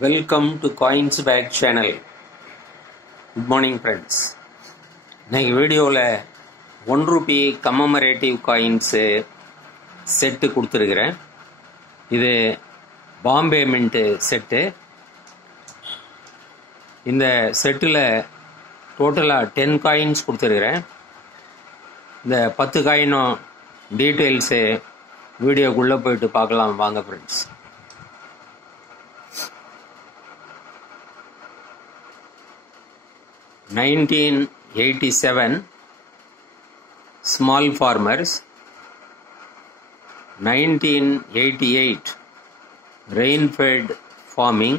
Welcome to Coins Bag channel. Good morning friends. இன்னைக்கு வீடியோவில் 1 Ruby கம்மமரேட்டிவ் coins set கொடுத்துருக்குறேன். இது பாம்பே மின்ட்டு செட்டு. இந்த செட்டில் டோட்டலாக 10 காயின்ஸ் கொடுத்துருக்குறேன். இந்த 10 காயினும் டீட்டெயில்ஸு வீடியோக்குள்ளே போயிட்டு பார்க்கலாம் வாங்க friends. (1987) small farmers, 1988 rain-fed farming,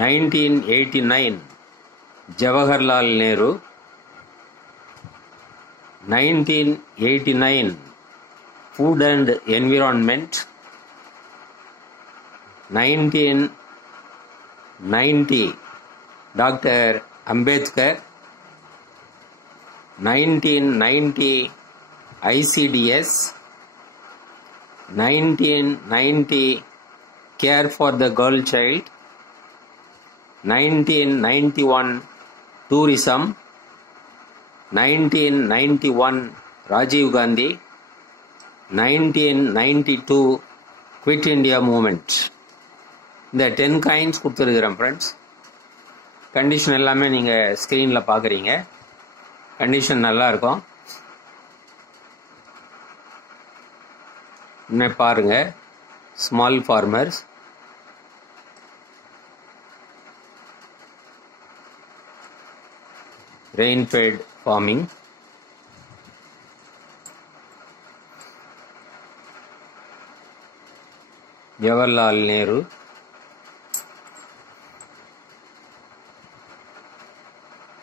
1989 Jawaharlal Nehru, 1989 food and environment, 1990 Dr. Ambedkar, 1990 ICDS, 1990 Care for the Girl Child, 1991 Tourism, 1991 Rajiv Gandhi, 1992 Quit India Movement. இந்த 10 காயின்ஸ் கொடுத்துருக்குறேன் ஃப்ரெண்ட்ஸ். கண்டிஷன் எல்லாமே நீங்கள் ஸ்க்ரீனில் பார்க்குறீங்க. கண்டிஷன் நல்லா இருக்கும். இன்னும் பாருங்கள். Small farmers, rain fed farming, Jawaharlal Nehru,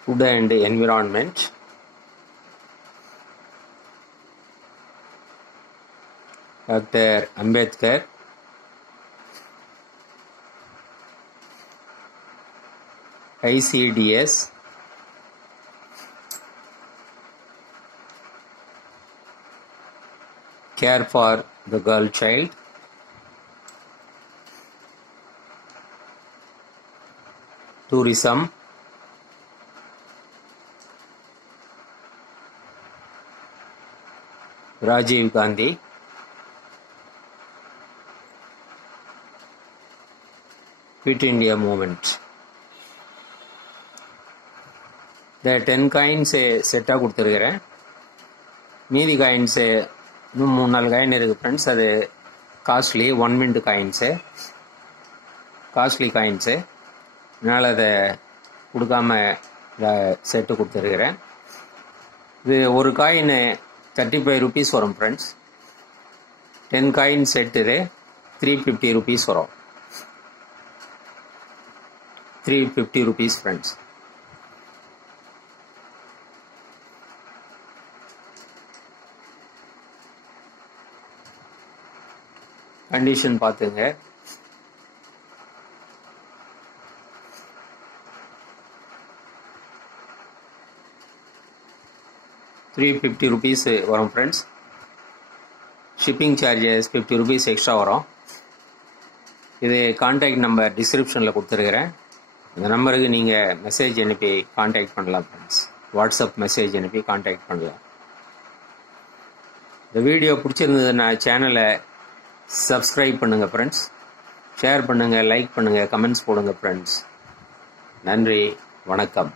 food and environment, Dr. Ambedkar, ICDS, Care for the Girl Child, Tourism, Rajiv Gandhi, Quit India Movement. இந்த 10 காயின்ஸு செட்டாக கொடுத்துருக்குறேன். மீதி காயின்ஸு இன்னும் 3-4 காயின் இருக்குது ஃப்ரெண்ட்ஸ். அது costly 1 mint coins, costly coins. அதனால் அதை கொடுக்காம செட்டு கொடுத்துருக்குறேன். இது ஒரு காயின் 35 rupees வரும் ஃப்ரெண்ட்ஸ். 10 காயின் செட்டு இது 350 rupees வரும். 350 rupees ஃப்ரெண்ட்ஸ். கண்டிஷன் பார்த்துங்க. ₹350 வரும் friends. Shipping charges 50 rupees extra வரும். இது கான்டாக்ட் நம்பர் டிஸ்கிரிப்ஷனில் கொடுத்துருக்குறேன். இந்த நம்பருக்கு நீங்கள் மெசேஜ் அனுப்பி கான்டாக்ட் பண்ணலாம் ஃப்ரெண்ட்ஸ். வாட்ஸ்அப் மெசேஜ் அனுப்பி கான்டாக்ட் பண்ணலாம். இந்த வீடியோ பிடிச்சிருந்ததுன்னா சேனலை சப்ஸ்கிரைப் பண்ணுங்கள் ஃப்ரெண்ட்ஸ். ஷேர் பண்ணுங்கள், லைக் பண்ணுங்கள், கமெண்ட்ஸ் போடுங்க ஃப்ரெண்ட்ஸ். நன்றி, வணக்கம்.